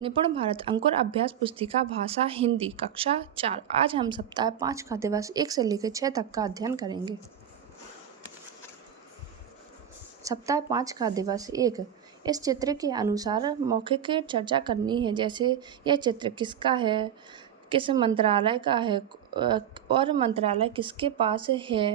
निपुण भारत अंकुर अभ्यास पुस्तिका भाषा हिंदी कक्षा 4। आज हम सप्ताह 5 का दिवस 1 से लेकर 6 तक का अध्ययन करेंगे। सप्ताह 5 का दिवस 1। इस चित्र के अनुसार मौखिक चर्चा करनी है, जैसे यह चित्र किसका है, किस मंत्रालय का है और मंत्रालय किसके पास है।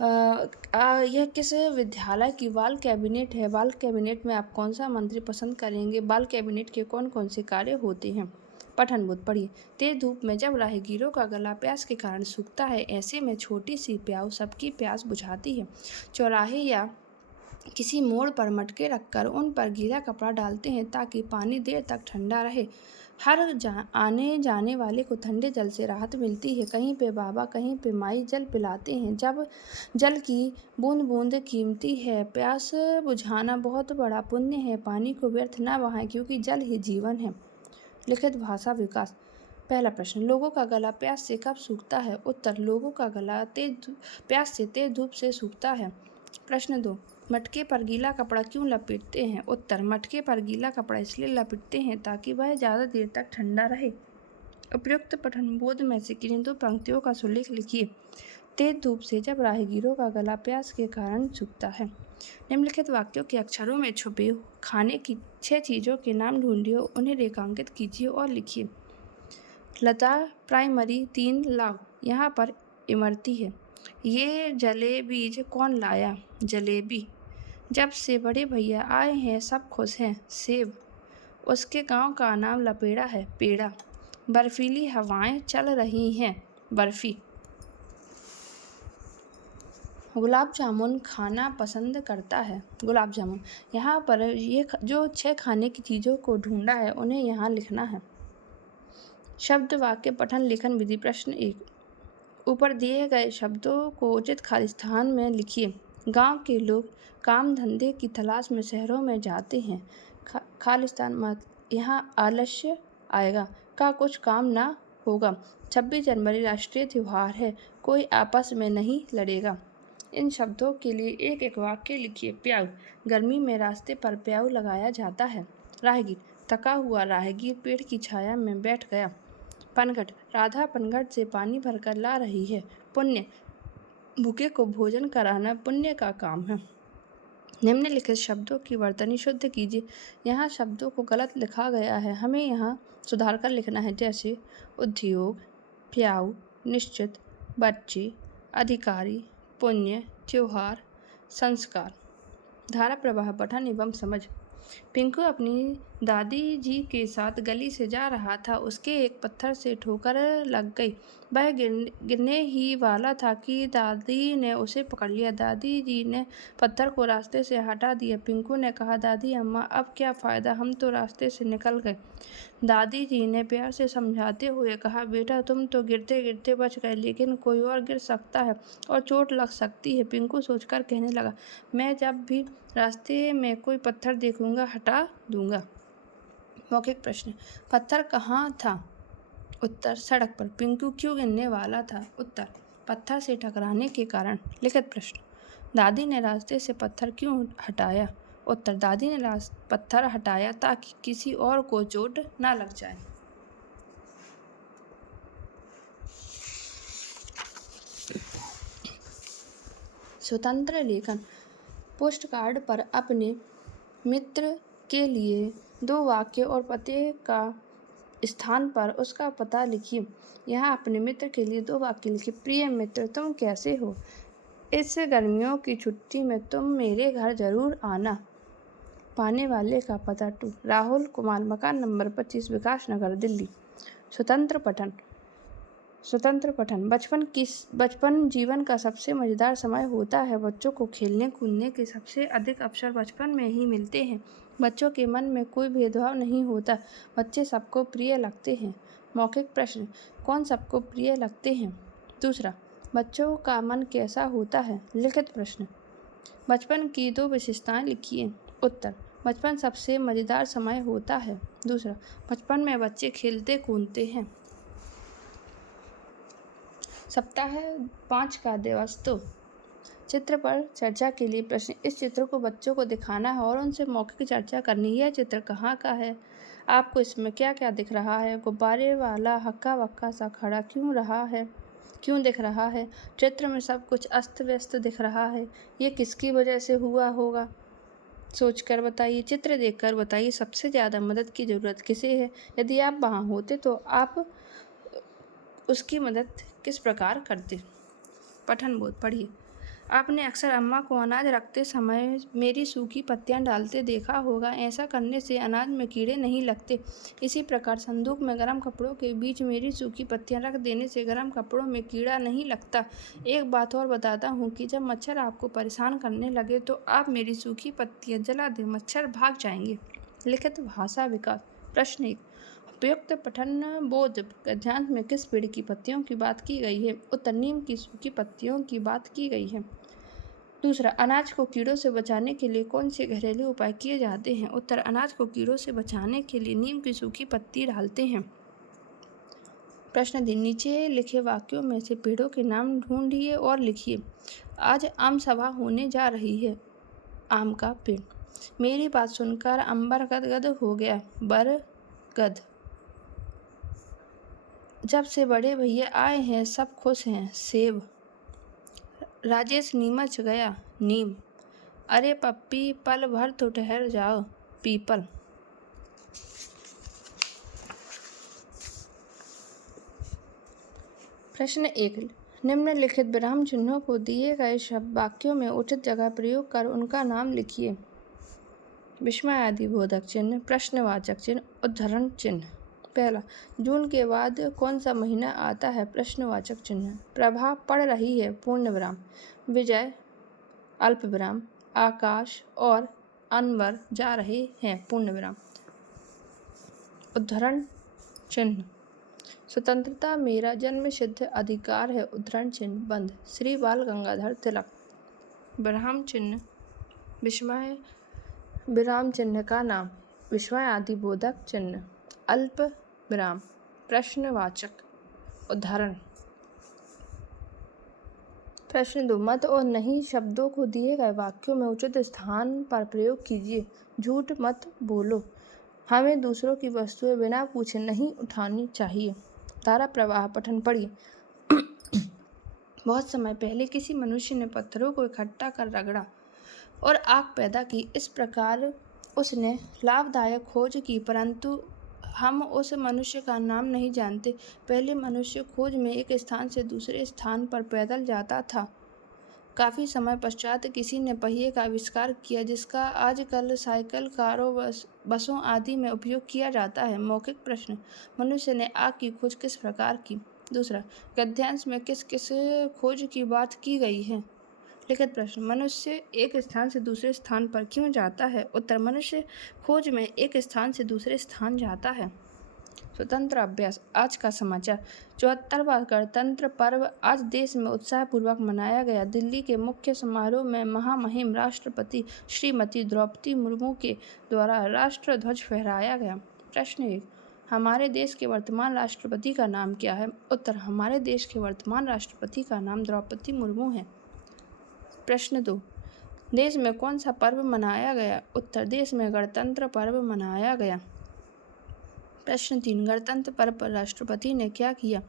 यह किस विद्यालय की बाल कैबिनेट है। बाल कैबिनेट में आप कौन सा मंत्री पसंद करेंगे। बाल कैबिनेट के कौन कौन से कार्य होते हैं। पठन बोध पढ़िए। तेज धूप में जब राहगीरों का गला प्यास के कारण सूखता है, ऐसे में छोटी सी प्याऊ सबकी प्यास बुझाती है। चौराहे या किसी मोड़ पर मटके रखकर उन पर गीला कपड़ा डालते हैं ताकि पानी देर तक ठंडा रहे। हर आने जाने वाले को ठंडे जल से राहत मिलती है। कहीं पे बाबा, कहीं पे माई जल पिलाते हैं। जब जल की बूंद बूंद कीमती है, प्यास बुझाना बहुत बड़ा पुण्य है। पानी को व्यर्थ न बहाएं, क्योंकि जल ही जीवन है। लिखित भाषा विकास। पहला प्रश्न, लोगों का गला प्यास से कब सूखता है। उत्तर, लोगों का गला प्यास से तेज धूप से सूखता है। प्रश्न 2, मटके पर गीला कपड़ा क्यों लपेटते हैं। उत्तर, मटके पर गीला कपड़ा इसलिए लपेटते हैं ताकि वह ज़्यादा देर तक ठंडा रहे। उपयुक्त पठन बोध में से किन्हीं दो पंक्तियों का सुलेख लिखिए। तेज धूप से जब राहगीरों का गला प्यास के कारण सूखता है। निम्नलिखित वाक्यों के अक्षरों में छुपे खाने की 6 चीज़ों के नाम ढूंढिए, उन्हें रेखांकित कीजिए और लिखिए। लता प्राइमरी 3 लाभ। यहाँ पर इमरती है। ये जलेबीज कौन लाया। जलेबी। जब से बड़े भैया आए हैं सब खुश हैं। सेब। उसके गांव का नाम लपेड़ा है। पेड़ा। बर्फीली हवाएं चल रही हैं। बर्फी। गुलाब जामुन खाना पसंद करता है। गुलाब जामुन। यहाँ पर ये जो 6 खाने की चीज़ों को ढूंढा है, उन्हें यहाँ लिखना है। शब्द वाक्य पठन लेखन विधि। प्रश्न 1, ऊपर दिए गए शब्दों को उचित खाली स्थान में लिखिए। गांव के लोग काम धंधे की तलाश में शहरों में जाते हैं। खालिस्तान मत। यहाँ आलस्य आएगा। का कुछ काम ना होगा। 26 जनवरी राष्ट्रीय त्यौहार है। कोई आपस में नहीं लड़ेगा। इन शब्दों के लिए एक एक वाक्य लिखिए। प्याऊ। गर्मी में रास्ते पर प्याऊ लगाया जाता है। राहगीर। थका हुआ राहगीर पेड़ की छाया में बैठ गया। पनघट। राधा पनघट से पानी भरकर ला रही है। पुण्य। भूखे को भोजन कराना पुण्य का काम है। निम्नलिखित शब्दों की वर्तनी शुद्ध कीजिए। यहाँ शब्दों को गलत लिखा गया है, हमें यहाँ सुधार कर लिखना है, जैसे उद्योग, प्याऊ, निश्चित, बच्चे, अधिकारी, पुण्य, त्योहार, संस्कार। धारा प्रवाह पठन एवं समझ। पिंकू अपनी दादी जी के साथ गली से जा रहा था। उसके एक पत्थर से ठोकर लग गई। वह गिरने ही वाला था कि दादी ने उसे पकड़ लिया। दादी जी ने पत्थर को रास्ते से हटा दिया। पिंकू ने कहा, दादी अम्मा, अब क्या फ़ायदा, हम तो रास्ते से निकल गए। दादी जी ने प्यार से समझाते हुए कहा, बेटा तुम तो गिरते गिरते बच गए, लेकिन कोई और गिर सकता है और चोट लग सकती है। पिंकू सोचकर कहने लगा, मैं जब भी रास्ते में कोई पत्थर देखूंगा हटा दूंगा। मौखिक प्रश्न। पत्थर कहाँ था। उत्तर, सड़क पर। पिंकू क्यों गिरने वाला था। उत्तर, पत्थर से टकराने के कारण। लिखित प्रश्न। दादी ने रास्ते से पत्थर क्यों हटाया। उत्तर, दादी ने पत्थर हटाया ताकि किसी और को चोट ना लग जाए। स्वतंत्र लेखन। पोस्ट कार्ड पर अपने मित्र के लिए 2 वाक्य और पते का स्थान पर उसका पता लिखिए। यहाँ अपने मित्र के लिए 2 वाक्य लिखिए। प्रिय मित्र, तुम कैसे हो। इस गर्मियों की छुट्टी में तुम मेरे घर जरूर आना। पाने वाले का पता 2, राहुल कुमार, मकान नंबर 25, विकास नगर, दिल्ली। स्वतंत्र पठन। स्वतंत्र पठन। बचपन जीवन का सबसे मज़ेदार समय होता है। बच्चों को खेलने कूदने के सबसे अधिक अवसर बचपन में ही मिलते हैं। बच्चों के मन में कोई भेदभाव नहीं होता। बच्चे सबको प्रिय लगते हैं। मौखिक प्रश्न। कौन सबको प्रिय लगते हैं। दूसरा, बच्चों का मन कैसा होता है। लिखित प्रश्न। बचपन की 2 विशेषताएं लिखिए। उत्तर, बचपन सबसे मज़ेदार समय होता है। दूसरा, बचपन में बच्चे खेलते कूदते हैं। सप्ताह 5 का दिवस 2। चित्र पर चर्चा के लिए प्रश्न। इस चित्र को बच्चों को दिखाना है और उनसे मौखिक चर्चा करनी है। यह चित्र कहाँ का है। आपको इसमें क्या क्या दिख रहा है? गुब्बारे वाला हक्का बक्का सा खड़ा क्यों दिख रहा है? चित्र में सब कुछ अस्त व्यस्त दिख रहा है। ये किसकी वजह से हुआ होगा? सोचकर बताइए, चित्र देखकर बताइए, सबसे ज़्यादा मदद की ज़रूरत किसे है? यदि आप वहाँ होते तो आप उसकी मदद किस प्रकार करते? पठन बोध पढ़िए। आपने अक्सर अम्मा को अनाज रखते समय मेरी सूखी पत्तियां डालते देखा होगा। ऐसा करने से अनाज में कीड़े नहीं लगते। इसी प्रकार संदूक में गर्म कपड़ों के बीच मेरी सूखी पत्तियां रख देने से गर्म कपड़ों में कीड़ा नहीं लगता। एक बात और बताता हूँ कि जब मच्छर आपको परेशान करने लगे तो आप मेरी सूखी पत्तियां जला दें, मच्छर भाग जाएंगे। लिखित भाषा विकास। प्रश्न 1, उपयुक्त पठन बोध गद्यांश में किस पेड़ की पत्तियों की बात की गई है? उत्तर, नीम की सूखी पत्तियों की बात की गई है। दूसरा, अनाज को कीड़ों से बचाने के लिए कौन से घरेलू उपाय किए जाते हैं? उत्तर, अनाज को कीड़ों से बचाने के लिए नीम की सूखी पत्ती डालते हैं। प्रश्न 3, नीचे लिखे वाक्यों में से पेड़ों के नाम ढूंढिए और लिखिए। आज आम सभा होने जा रही है। आम का पेड़। मेरी बात सुनकर अंबर गदगद हो गया। बरगद। जब से बड़े भैया आए हैं सब खुश हैं। सेब। राजेश नीमच गया। नीम। अरे पप्पी, पल भर तो ठहर जाओ। पीपल। प्रश्न 1, निम्नलिखित विराम चिन्हों को दिए गए शब्द वाक्यों में उचित जगह प्रयोग कर उनका नाम लिखिए। विस्मय आदि बोधक चिन्ह, प्रश्नवाचक चिन्ह, उद्धरण चिन्ह। पहला, जून के बाद कौन सा महीना आता है? प्रश्नवाचक चिन्ह। प्रभा पड़ रही है, पूर्ण विराम। विजय अल्प विराम। आकाश और अनवर जा रहे हैं, पूर्ण विराम। उद्धरण चिन्ह। स्वतंत्रता मेरा जन्मसिद्ध अधिकार है, उद्धरण चिन्ह बंद। श्री बाल गंगाधर तिलक। विराम चिन्ह। विस्मय विराम चिन्ह का नाम। विस्मय आदि बोधक चिन्ह। अल्प विराम। प्रश्नवाचक। उदाहरण। प्रश्न 2, मत और नहीं शब्दों को दिए गए वाक्यों में उचित स्थान पर प्रयोग कीजिए। झूठ मत बोलो। हमें दूसरों की वस्तुएं बिना पूछे नहीं उठानी चाहिए। धारा प्रवाह पठन पढ़िए। बहुत समय पहले किसी मनुष्य ने पत्थरों को इकट्ठा कर रगड़ा और आग पैदा की। इस प्रकार उसने लाभदायक खोज की, परंतु हम उस मनुष्य का नाम नहीं जानते। पहले मनुष्य खोज में एक स्थान से दूसरे स्थान पर पैदल जाता था। काफ़ी समय पश्चात किसी ने पहिए का आविष्कार किया, जिसका आजकल साइकिल, कारों, बसों आदि में उपयोग किया जाता है। मौखिक प्रश्न, मनुष्य ने आग की खोज किस प्रकार की? दूसरा, गद्यांश में किस किस खोज की बात की गई है? लिखित प्रश्न, मनुष्य एक स्थान से दूसरे स्थान पर क्यों जाता है? उत्तर, मनुष्य खोज में एक स्थान से दूसरे स्थान जाता है। स्वतंत्र अभ्यास। आज का समाचार। 74वां गणतंत्र पर्व आज देश में उत्साहपूर्वक मनाया गया। दिल्ली के मुख्य समारोह में महामहिम राष्ट्रपति श्रीमती द्रौपदी मुर्मू के द्वारा राष्ट्र ध्वज फहराया गया। प्रश्न 1, हमारे देश के वर्तमान राष्ट्रपति का नाम क्या है? उत्तर, हमारे देश के वर्तमान राष्ट्रपति का नाम द्रौपदी मुर्मू है। प्रश्न 2, देश में कौन सा पर्व मनाया गया? उत्तर, देश में गणतंत्र पर्व मनाया गया। प्रश्न 3, गणतंत्र पर्व पर राष्ट्रपति ने क्या किया?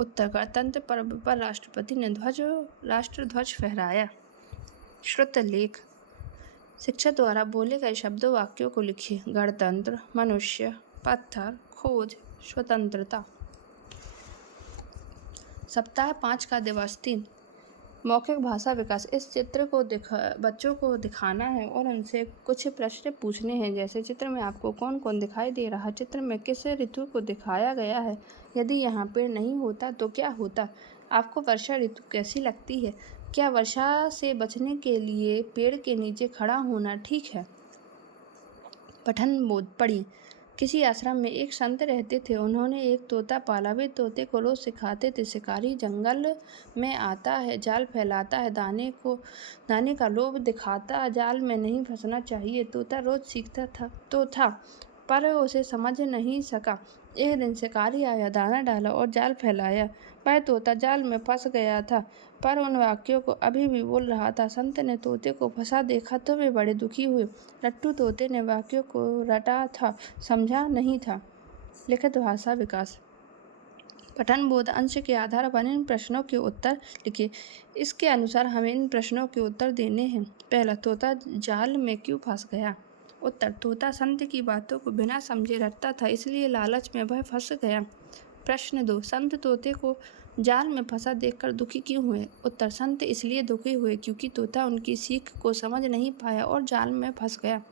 उत्तर, गणतंत्र पर्व पर राष्ट्रपति ने राष्ट्र ध्वज फहराया। श्रुत लेख। शिक्षक द्वारा बोले गए शब्दों वाक्यों को लिखिए। गणतंत्र, मनुष्य, पत्थर, खोज, स्वतंत्रता। सप्ताह 5 का दिवस 3, मौखिक भाषा विकास। इस चित्र को बच्चों को दिखाना है और उनसे कुछ प्रश्न पूछने हैं, जैसे चित्र में आपको कौन कौन दिखाई दे रहा है? चित्र में किस ऋतु को दिखाया गया है? यदि यहाँ पेड़ नहीं होता तो क्या होता? आपको वर्षा ऋतु कैसी लगती है? क्या वर्षा से बचने के लिए पेड़ के नीचे खड़ा होना ठीक है? पठन बोध पढ़िए। किसी आश्रम में एक संत रहते थे। उन्होंने एक तोता पाला। वे तोते को रोज सिखाते थे, शिकारी जंगल में आता है, जाल फैलाता है, दाने का लोभ दिखाता, जाल में नहीं फंसना चाहिए। तोता रोज सीखता था पर उसे समझ नहीं सका। एक दिन शिकारी आया, दाना डाला और जाल फैलाया। वह तोता जाल में फंस गया था, पर उन वाक्यों को अभी भी बोल रहा था। संत ने तोते को फंसा देखा तो वे बड़े दुखी हुए। रट्टू तोते ने वाक्यों को रटा था, समझा नहीं था। लिखित भाषा विकास। पठन बोध अंश के आधार पर इन प्रश्नों के उत्तर लिखिए। इसके अनुसार हमें इन प्रश्नों के उत्तर देने हैं। पहला, तोता जाल में क्यों फंस गया? उत्तर, तोता संत की बातों को बिना समझे रटता था, इसलिए लालच में वह फंस गया। प्रश्न 2, संत तोते को जाल में फंसा देखकर दुखी क्यों हुए? उत्तर, संत इसलिए दुखी हुए क्योंकि तोता उनकी सीख को समझ नहीं पाया और जाल में फंस गया।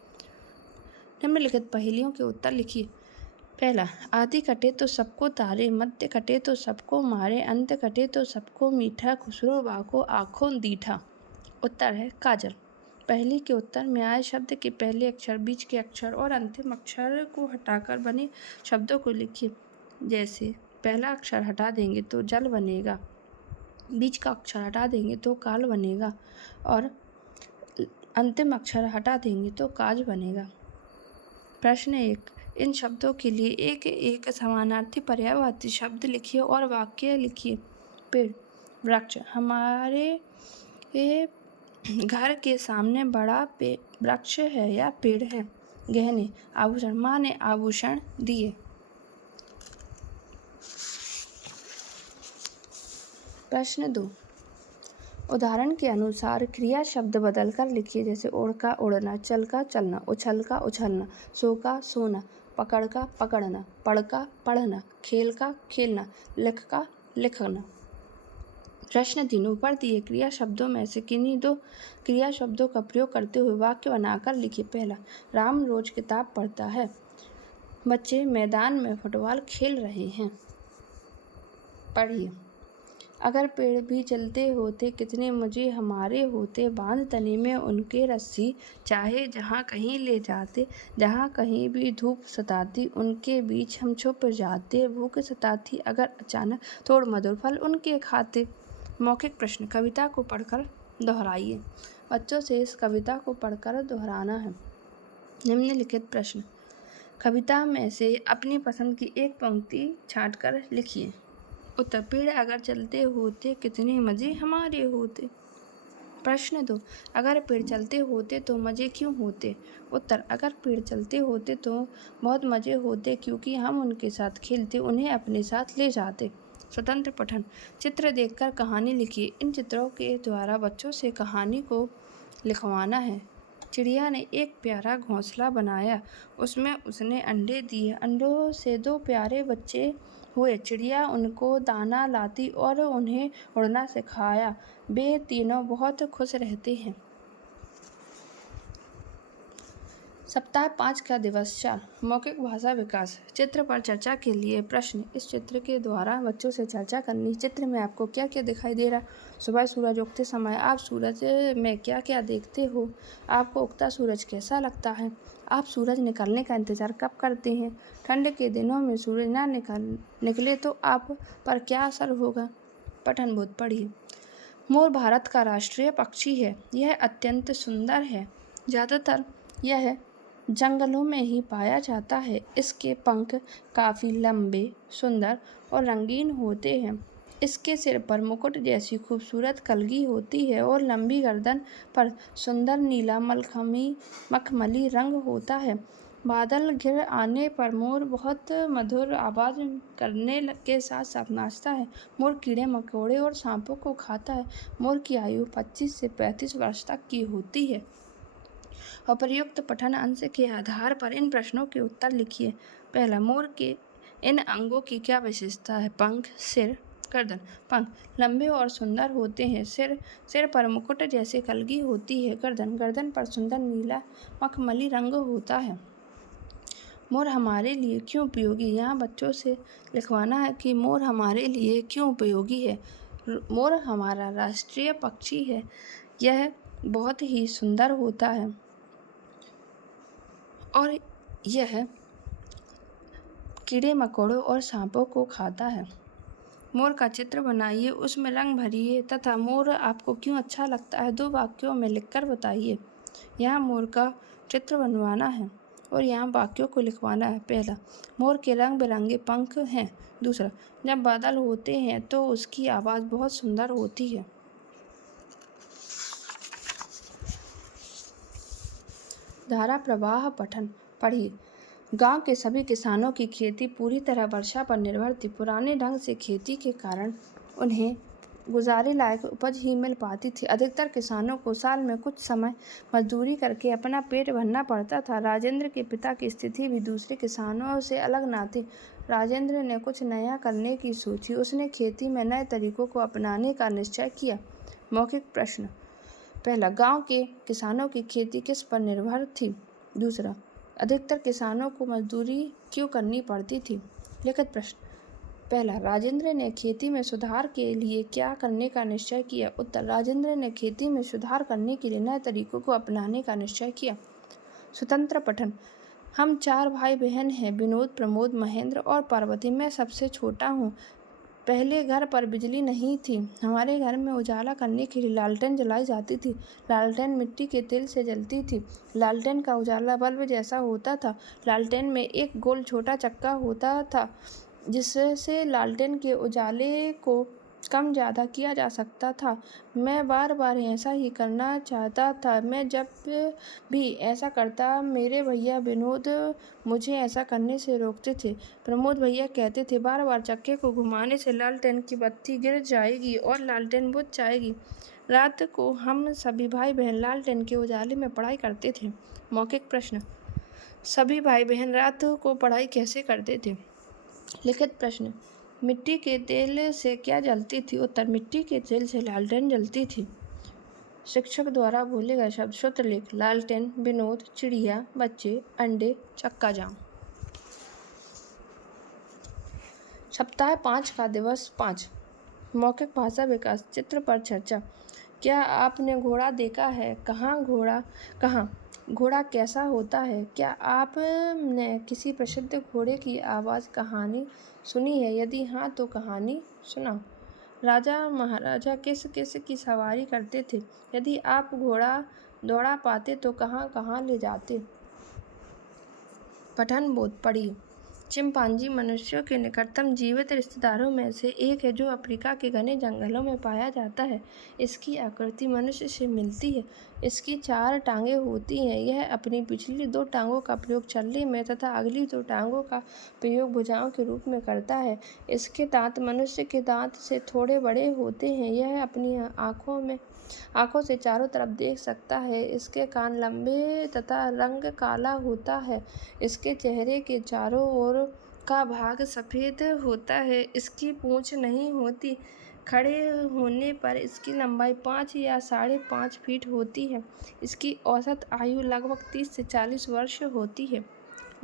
निम्नलिखित पहेलियों के उत्तर लिखिए। पहला, आदि कटे तो सबको तारे, मध्य कटे तो सबको मारे, अंत कटे तो सबको मीठा, खुसरो बाको आँखों दीठा। उत्तर है काजल। पहली के उत्तर में आए शब्द के पहले अक्षर, बीच के अक्षर और अंतिम अक्षर को हटाकर बने शब्दों को लिखिए। जैसे पहला अक्षर हटा देंगे तो जल बनेगा, बीच का अक्षर हटा देंगे तो काल बनेगा और अंतिम अक्षर हटा देंगे तो काज बनेगा। प्रश्न 1, इन शब्दों के लिए एक एक समानार्थी पर्यायवाची शब्द लिखिए और वाक्य लिखिए। पेड़, वृक्ष, हमारे घर के सामने बड़ा वृक्ष है या पेड़ है। गहने, आभूषण, माँ ने आभूषण दिए। प्रश्न 2, उदाहरण के अनुसार क्रिया शब्द बदलकर लिखिए। जैसे ओढ़ का उड़ना, चल का चलना, उछल का उछलना, सो का सोना, पकड़ का पकड़ना, पढ़ का पढ़ना, खेल का खेलना, लिख का लिखना। प्रश्न 3, ऊपर दिए क्रिया शब्दों में से किन्हीं 2 क्रिया शब्दों का प्रयोग करते हुए वाक्य बनाकर लिखिए। पहला, राम रोज किताब पढ़ता है। बच्चे मैदान में फुटबॉल खेल रहे हैं। पढ़िए। अगर पेड़ भी चलते होते कितने मजे हमारे होते, बांध तने में उनके रस्सी, चाहे जहाँ कहीं ले जाते, जहाँ कहीं भी धूप सताती, उनके बीच हम छुप जाते, भूख सताती अगर अचानक, तोड़ मधुर फल उनके खाते। मौखिक प्रश्न, कविता को पढ़कर दोहराइए। बच्चों से इस कविता को पढ़कर दोहराना है। निम्नलिखित प्रश्न, कविता में से अपनी पसंद की एक पंक्ति छांटकर लिखिए। उत्तर, पेड़ अगर चलते होते कितने मजे हमारे होते। प्रश्न 2, अगर पेड़ चलते होते तो मजे क्यों होते? उत्तर, अगर पेड़ चलते होते तो बहुत मजे होते क्योंकि हम उनके साथ खेलते, उन्हें अपने साथ ले जाते। स्वतंत्र पठन, चित्र देखकर कहानी लिखिए। इन चित्रों के द्वारा बच्चों से कहानी को लिखवाना है। चिड़िया ने एक प्यारा घोंसला बनाया, उसमें उसने अंडे दिए, अंडों से 2 प्यारे बच्चे हुए। चिड़िया उनको दाना लाती और उन्हें उड़ना सिखाया। वे तीनों बहुत खुश रहते हैं। सप्ताह 5 का दिवस 4, मौखिक भाषा विकास। चित्र पर चर्चा के लिए प्रश्न, इस चित्र के द्वारा बच्चों से चर्चा करनी। चित्र में आपको क्या क्या दिखाई दे रहा? सुबह सूरज उगते समय आप सूरज में क्या क्या देखते हो? आपको उगता सूरज कैसा लगता है? आप सूरज निकलने का इंतज़ार कब करते हैं? ठंड के दिनों में सूरज ना निकले तो आप पर क्या असर होगा? पठन बोध पढ़िए। मोर भारत का राष्ट्रीय पक्षी है। यह अत्यंत सुंदर है। ज़्यादातर यह जंगलों में ही पाया जाता है। इसके पंख काफ़ी लंबे, सुंदर और रंगीन होते हैं। इसके सिर पर मुकुट जैसी खूबसूरत कलगी होती है और लंबी गर्दन पर सुंदर नीला मखमली रंग होता है। बादल घिर आने पर मोर बहुत मधुर आवाज़ करने के साथ साथ नाचता है। मोर कीड़े मकोड़े और सांपों को खाता है। मोर की आयु 25 से 35 वर्ष तक की होती है। उपर्युक्त पठन अंश के आधार पर इन प्रश्नों के उत्तर लिखिए। पहला, मोर के इन अंगों की क्या विशेषता है? पंख, सिर, गर्दन। पंख लंबे और सुंदर होते हैं। सिर पर मुकुट जैसे कलगी होती है। गर्दन पर सुंदर नीला मखमली रंग होता है। मोर हमारे लिए क्यों उपयोगी? यहाँ बच्चों से लिखवाना है कि मोर हमारे लिए क्यों उपयोगी है। मोर हमारा राष्ट्रीय पक्षी है। यह बहुत ही सुंदर होता है और यह कीड़े मकोड़ों और सांपों को खाता है। मोर का चित्र बनाइए, उसमें रंग भरिए तथा मोर आपको क्यों अच्छा लगता है 2 वाक्यों में लिखकर बताइए। यहाँ मोर का चित्र बनवाना है। और यहाँ वाक्यों को लिखवाना है। पहला, मोर के रंग बिरंगे पंख हैं। दूसरा, जब बादल होते हैं तो उसकी आवाज़ बहुत सुंदर होती है। धारा प्रवाह पठन पढ़िए। गांव के सभी किसानों की खेती पूरी तरह वर्षा पर निर्भर थी। पुराने ढंग से खेती के कारण उन्हें गुजारे लायक उपज ही मिल पाती थी। अधिकतर किसानों को साल में कुछ समय मजदूरी करके अपना पेट भरना पड़ता था। राजेंद्र के पिता की स्थिति भी दूसरे किसानों से अलग ना थी। राजेंद्र ने कुछ नया करने की सोची। उसने खेती में नए तरीकों को अपनाने का निश्चय किया। मौखिक प्रश्न। पहला, गांव के किसानों की खेती किस पर निर्भर थी? दूसरा, अधिकतर किसानों को मजदूरी क्यों करनी पड़ती थी? लिखित प्रश्न। पहला, राजेंद्र ने खेती में सुधार के लिए क्या करने का निश्चय किया? उत्तर, राजेंद्र ने खेती में सुधार करने के लिए नए तरीकों को अपनाने का निश्चय किया। स्वतंत्र पठन। हम 4 भाई बहन हैं, विनोद, प्रमोद, महेंद्र और पार्वती। मैं सबसे छोटा हूँ। पहले घर पर बिजली नहीं थी। हमारे घर में उजाला करने के लिए लालटेन जलाई जाती थी। लालटेन मिट्टी के तेल से जलती थी। लालटेन का उजाला बल्ब जैसा होता था। लालटेन में एक गोल छोटा चक्का होता था जिससे लालटेन के उजाले को कम ज़्यादा किया जा सकता था। मैं बार बार ऐसा ही करना चाहता था। मैं जब भी ऐसा करता मेरे भैया विनोद मुझे ऐसा करने से रोकते थे। प्रमोद भैया कहते थे, बार बार चक्के को घुमाने से लालटेन की बत्ती गिर जाएगी और लालटेन बुझ जाएगी। रात को हम सभी भाई बहन लालटेन के उजाले में पढ़ाई करते थे। मौखिक प्रश्न। सभी भाई बहन रात को पढ़ाई कैसे करते थे? लिखित प्रश्न। मिट्टी के तेल से क्या जलती थी? उत्तर, मिट्टी के तेल से लालटेन जलती थी। शिक्षक द्वारा बोले गए शब्द सूत्र लिख। लालटेन, विनोद, चिड़िया, बच्चे, अंडे, चक्का जाम। सप्ताह 5 का दिवस 5। मौखिक भाषा विकास। चित्र पर चर्चा। क्या आपने घोड़ा देखा है? कहाँ घोड़ा? कहाँ? घोड़ा कैसा होता है? क्या आपने किसी प्रसिद्ध घोड़े की आवाज़ कहानी सुनी है? यदि हाँ तो कहानी सुनाओ। राजा महाराजा किस किस की सवारी करते थे? यदि आप घोड़ा दौड़ा पाते तो कहाँ कहाँ ले जाते? पठन बोध पढ़िए। चिंपांजी मनुष्यों के निकटतम जीवित रिश्तेदारों में से एक है जो अफ्रीका के घने जंगलों में पाया जाता है। इसकी आकृति मनुष्य से मिलती है। इसकी 4 टांगें होती हैं। यह अपनी पिछली 2 टांगों का प्रयोग चलने में तथा अगली 2 टांगों का प्रयोग भुजाओं के रूप में करता है। इसके दांत मनुष्य के दांत से थोड़े बड़े होते हैं। यह अपनी आँखों से चारों तरफ देख सकता है। इसके कान लंबे तथा रंग काला होता है। इसके चेहरे के चारों ओर का भाग सफ़ेद होता है। इसकी पूँछ नहीं होती। खड़े होने पर इसकी लंबाई 5 या 5.5 फीट होती है। इसकी औसत आयु लगभग 30 से 40 वर्ष होती है।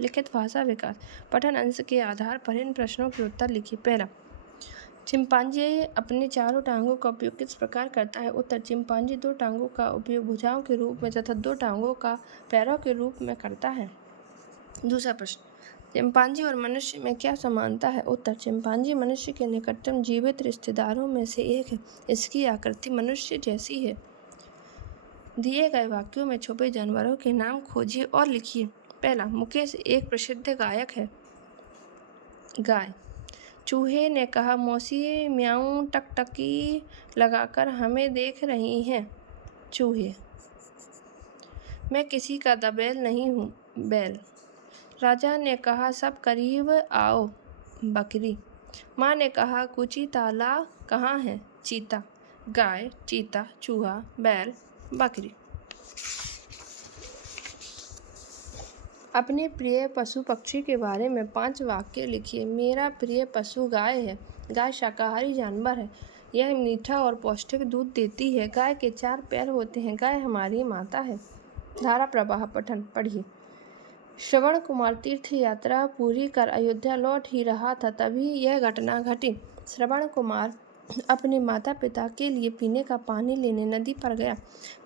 लिखित भाषा विकास। पठन अंश के आधार पर इन प्रश्नों के उत्तर लिखिए। पहला, चिंपांजी अपने चारों टांगों का उपयोग किस प्रकार करता है? उत्तर, चिंपांजी 2 टांगों का उपयोग भुजाओं के रूप में तथा 2 टांगों का पैरों के रूप में करता है। दूसरा प्रश्न, चिंपांजी और मनुष्य में क्या समानता है? उत्तर, चिंपांजी मनुष्य के निकटतम जीवित रिश्तेदारों में से एक है। इसकी आकृति मनुष्य जैसी है। दिए गए वाक्यों में छुपे जानवरों के नाम खोजिए और लिखिए। पहला, मुकेश एक प्रसिद्ध गायक है। गाय। चूहे ने कहा, मौसी म्याऊं टकटकी लगाकर हमें देख रही हैं। चूहे। मैं किसी का दबेल नहीं हूँ। बैल। राजा ने कहा, सब करीब आओ। बकरी। माँ ने कहा, कुची ताला कहाँ है? चीता। गाय, चीता, चूहा, बैल, बकरी। अपने प्रिय पशु पक्षी के बारे में 5 वाक्य लिखिए। मेरा प्रिय पशु गाय है। गाय शाकाहारी जानवर है। यह मीठा और पौष्टिक दूध देती है। गाय के 4 पैर होते हैं। गाय हमारी माता है। धारा प्रवाह पठन पढ़िए। श्रवण कुमार तीर्थ यात्रा पूरी कर अयोध्या लौट ही रहा था, तभी यह घटना घटी। श्रवण कुमार अपने माता पिता के लिए पीने का पानी लेने नदी पर गया।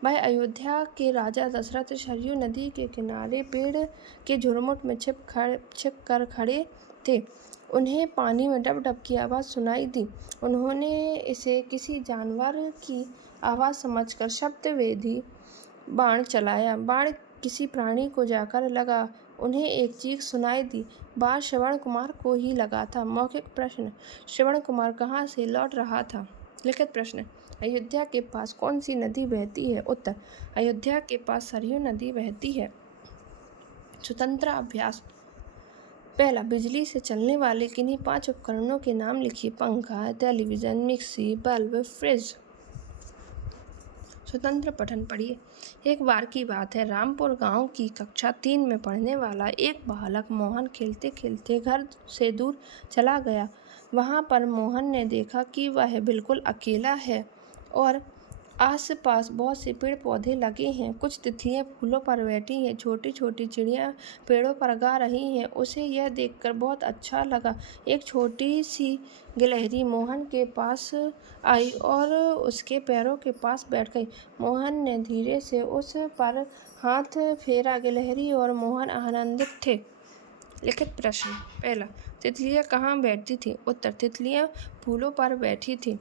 वह अयोध्या के राजा दशरथ सरयू नदी के किनारे पेड़ के झुरमुट में छिप कर खड़े थे। उन्हें पानी में डब डब की आवाज़ सुनाई दी। उन्होंने इसे किसी जानवर की आवाज़ समझकर शब्दवेदी बाण चलाया। बाण किसी प्राणी को जाकर लगा। उन्हें एक चीख सुनाई दी। बात श्रवण कुमार को ही लगा था। मौखिक प्रश्न। श्रवण कुमार कहाँ से लौट रहा था? लिखित प्रश्न। अयोध्या के पास कौन सी नदी बहती है? उत्तर। अयोध्या के पास सरयू नदी बहती है। स्वतंत्र अभ्यास। पहला, बिजली से चलने वाले किन्हीं 5 उपकरणों के नाम लिखिए। पंखा, टेलीविजन, मिक्सी, बल्ब, फ्रिज। स्वतंत्र पठन पढ़िए। एक बार की बात है, रामपुर गांव की कक्षा 3 में पढ़ने वाला एक बालक मोहन खेलते खेलते घर से दूर चला गया। वहां पर मोहन ने देखा कि वह बिल्कुल अकेला है और आस-पास बहुत से पेड़ पौधे लगे हैं। कुछ तितलियां फूलों पर बैठी हैं, छोटी छोटी चिड़ियां पेड़ों पर गा रही हैं। उसे यह देखकर बहुत अच्छा लगा। एक छोटी सी गिलहरी मोहन के पास आई और उसके पैरों के पास बैठ गई। मोहन ने धीरे से उस पर हाथ फेरा। गिलहरी और मोहन आनंदित थे। लिखित प्रश्न। पहला, तितलियां कहाँ बैठती थी? उत्तर। तितलियां फूलों पर बैठी थी।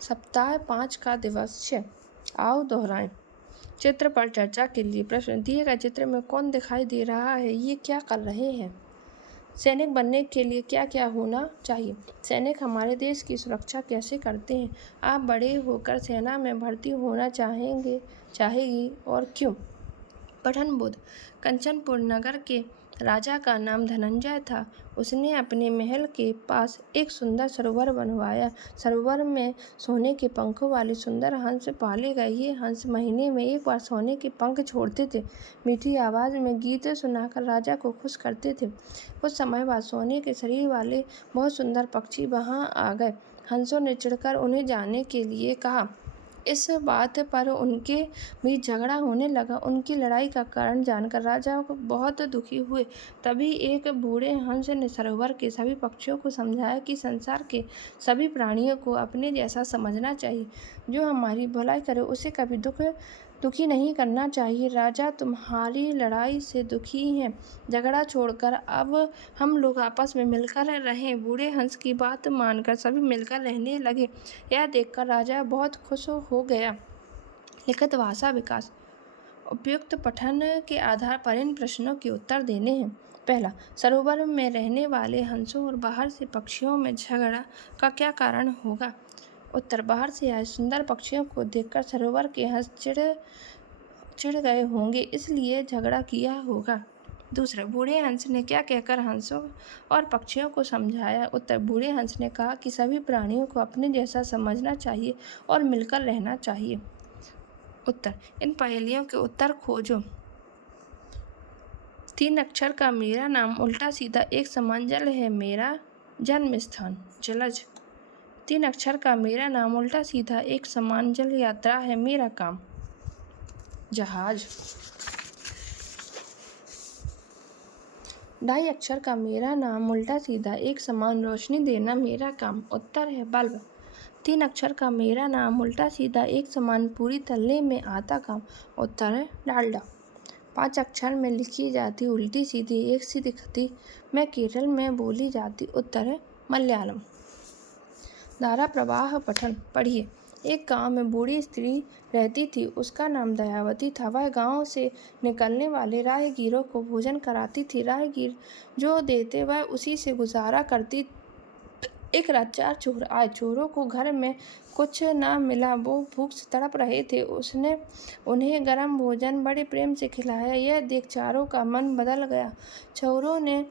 सप्ताह 5 का दिवस 6। आओ दोहराएं। चित्र पर चर्चा के लिए प्रश्न। दिए गए चित्र में कौन दिखाई दे रहा है? ये क्या कर रहे हैं? सैनिक बनने के लिए क्या क्या होना चाहिए? सैनिक हमारे देश की सुरक्षा कैसे करते हैं? आप बड़े होकर सेना में भर्ती होना चाहेगी और क्यों? पठन बोध। कंचनपुर नगर के राजा का नाम धनंजय था। उसने अपने महल के पास एक सुंदर सरोवर बनवाया। सरोवर में सोने के पंखों वाले सुंदर हंस पाले गए। ये हंस महीने में एक बार सोने के पंख छोड़ते थे। मीठी आवाज में गीत सुनाकर राजा को खुश करते थे। कुछ समय बाद सोने के शरीर वाले बहुत सुंदर पक्षी वहां आ गए। हंसों ने चिढ़कर उन्हें जाने के लिए कहा। इस बात पर उनके बीच झगड़ा होने लगा। उनकी लड़ाई का कारण जानकर राजा को बहुत दुखी हुए। तभी एक बूढ़े हंस ने सरोवर के सभी पक्षियों को समझाया कि संसार के सभी प्राणियों को अपने जैसा समझना चाहिए। जो हमारी भलाई करे उसे कभी दुखी नहीं करना चाहिए। राजा तुम्हारी लड़ाई से दुखी हैं। झगड़ा छोड़कर अब हम लोग आपस में मिलकर रहें। बूढ़े हंस की बात मानकर सभी मिलकर रहने लगे। यह देखकर राजा बहुत खुश हो गया। लिखित भाषा विकास। उपयुक्त पठन के आधार पर इन प्रश्नों के उत्तर देने हैं। पहला, सरोवर में रहने वाले हंसों और बाहर से पक्षियों में झगड़ा का क्या कारण होगा? उत्तर। बाहर से आए सुंदर पक्षियों को देखकर सरोवर के हंस चिढ़ गए होंगे, इसलिए झगड़ा किया होगा। दूसरा, बूढ़े हंस ने क्या कहकर हंसों और पक्षियों को समझाया? उत्तर। बूढ़े हंस ने कहा कि सभी प्राणियों को अपने जैसा समझना चाहिए और मिलकर रहना चाहिए। उत्तर। इन पहेलियों के उत्तर खोजो। 3 अक्षर का मेरा नाम उल्टा सीधा एक समान जल है मेरा जन्म स्थान। जलज। 3 अक्षर का मेरा नाम उल्टा सीधा एक समान जल यात्रा है मेरा काम। जहाज। 2.5 अक्षर का मेरा नाम उल्टा सीधा एक समान रोशनी देना मेरा काम। उत्तर है बल्ब। 3 अक्षर का मेरा नाम उल्टा सीधा एक समान पूरी तलने में आता काम। उत्तर है डालडा। 5 अक्षर में लिखी जाती उल्टी सीधी एक सी दिखती मैं केरल में बोली जाती। उत्तर है मलयालम। धारा प्रवाह पठन पढ़िए। एक गांव में बूढ़ी स्त्री रहती थी। उसका नाम दयावती था। वह गांव से निकलने वाले राहगीरों को भोजन कराती थी। राहगीर जो देते वह उसी से गुजारा करती। एक रात 4 चोर आए। चोरों को घर में कुछ न मिला। वो भूख से तड़प रहे थे। उसने उन्हें गर्म भोजन बड़े प्रेम से खिलाया। यह देख चारों का मन बदल गया। चोरों ने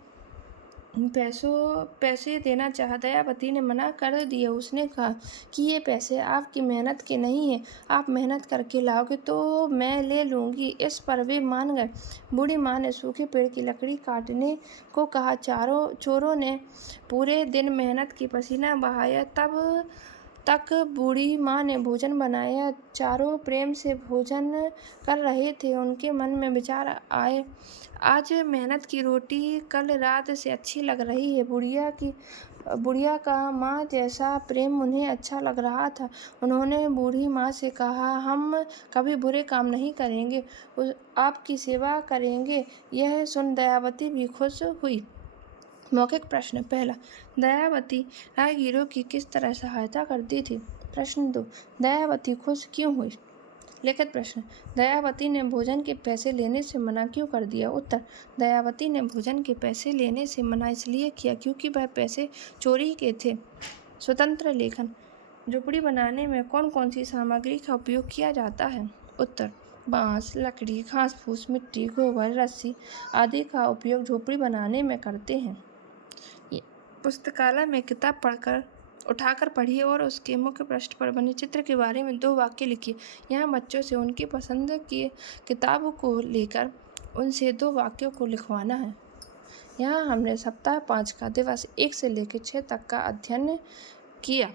पैसे देना चाहा। दयावती ने मना कर दिया। उसने कहा कि ये पैसे आपकी मेहनत के नहीं हैं। आप मेहनत करके लाओगे तो मैं ले लूँगी। इस पर वे मान गए। बूढ़ी माँ ने सूखे पेड़ की लकड़ी काटने को कहा। चोरों ने पूरे दिन मेहनत की पसीना बहाया। तब तक बूढ़ी माँ ने भोजन बनाया। चारों प्रेम से भोजन कर रहे थे। उनके मन में विचार आए, आज मेहनत की रोटी कल रात से अच्छी लग रही है। बुढ़िया का माँ जैसा प्रेम उन्हें अच्छा लग रहा था। उन्होंने बूढ़ी माँ से कहा, हम कभी बुरे काम नहीं करेंगे, आपकी सेवा करेंगे। यह सुन दयावती भी खुश हुई। मौखिक प्रश्न। पहला, दयावती राहगीरों की किस तरह सहायता करती थी? प्रश्न 2, दयावती खुश क्यों हुई? लिखित प्रश्न। दयावती ने भोजन के पैसे लेने से मना क्यों कर दिया? उत्तर। दयावती ने भोजन के पैसे लेने से मना इसलिए किया क्योंकि वह पैसे चोरी के थे। स्वतंत्र लेखन। झोपड़ी बनाने में कौन कौन सी सामग्री का उपयोग किया जाता है? उत्तर। बांस, लकड़ी, घास फूस, मिट्टी, गोबर, रस्सी आदि का उपयोग झोपड़ी बनाने में करते हैं। पुस्तकालय में किताब उठाकर पढ़िए और उसके मुख्य पृष्ठ पर बने चित्र के बारे में 2 वाक्य लिखिए। यहाँ बच्चों से उनकी पसंद की किताबों को लेकर उनसे 2 वाक्यों को लिखवाना है। यहाँ हमने सप्ताह 5 का दिवस 1 से लेकर 6 तक का अध्ययन किया।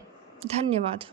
धन्यवाद।